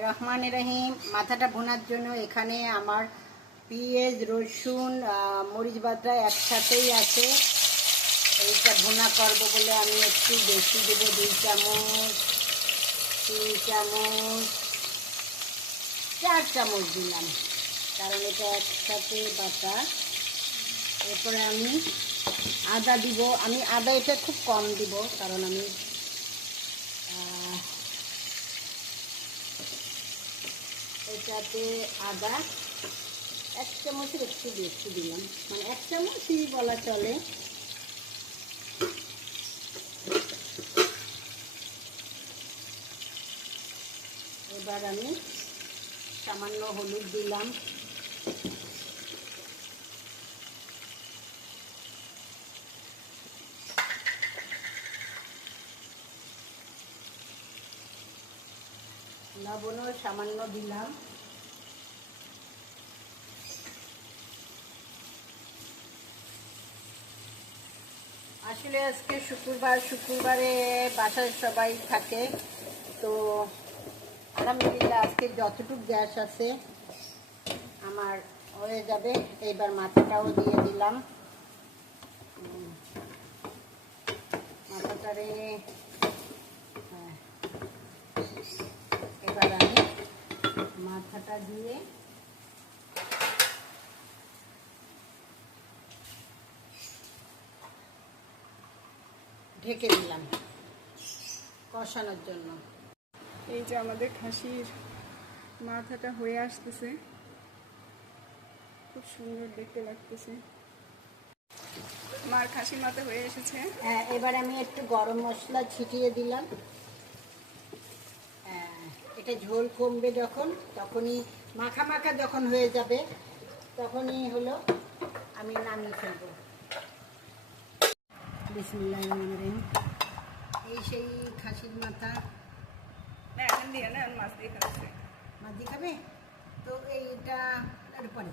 রহমান রহিম। মাথাটা ভুনার জন্য এখানে আমার পেঁয়াজ, রসুন, মরিচ বাটা একসাথেই আছে। এইটা ভুনা করবো বলে আমি একটু বেশি দেবো, 2 চামচ, 3 চামচ, 4 চামচ দিলাম, কারণ এটা একসাথে বাটা। এরপরে আমি আদা দিব। আমি আদা এটা খুব কম দিব, কারণ আমি এটাতে আদা 1 চামচের একটু বেশি দিলাম, মানে 1 চামচই বলা চলে। এবার আমি সামান্য হলুদ দিলাম, লবণও সামান্য দিলাম। আসলে আজকে শুক্রবারে বাসায় সবাই থাকে, তো আলহামদুলিল্লাহ আজকে যতটুকু গ্যাস আছে আমার হয়ে যাবে। এইবার মাথাটাও দিয়ে দিলাম। মাথাটারে এবার আমি মাথাটা দিয়ে ঢেকে দিলাম কষানোর জন্য। এই যে আমাদের খাসির মাথাটা হয়ে আসতেছে, খুব সুন্দর দেখতে লাগতেছে। মার খাসির মাথা হয়ে এসেছে। হ্যাঁ, এবার আমি একটু গরম মশলা ছিটিয়ে দিলাম। এটা ঝোল কমবে যখন, তখনই মাখা মাখা যখন হয়ে যাবে, তখনই হলো আমি নামিয়ে ফেলবো। বিসমিল্লাহির রহমানির রহিম। এই সেই খাসির মাথা। না এখন দিয়ে না, মাছ দিয়ে খাচ্ছে। মাছ দিয়ে খাবে তো এইটা এরপরে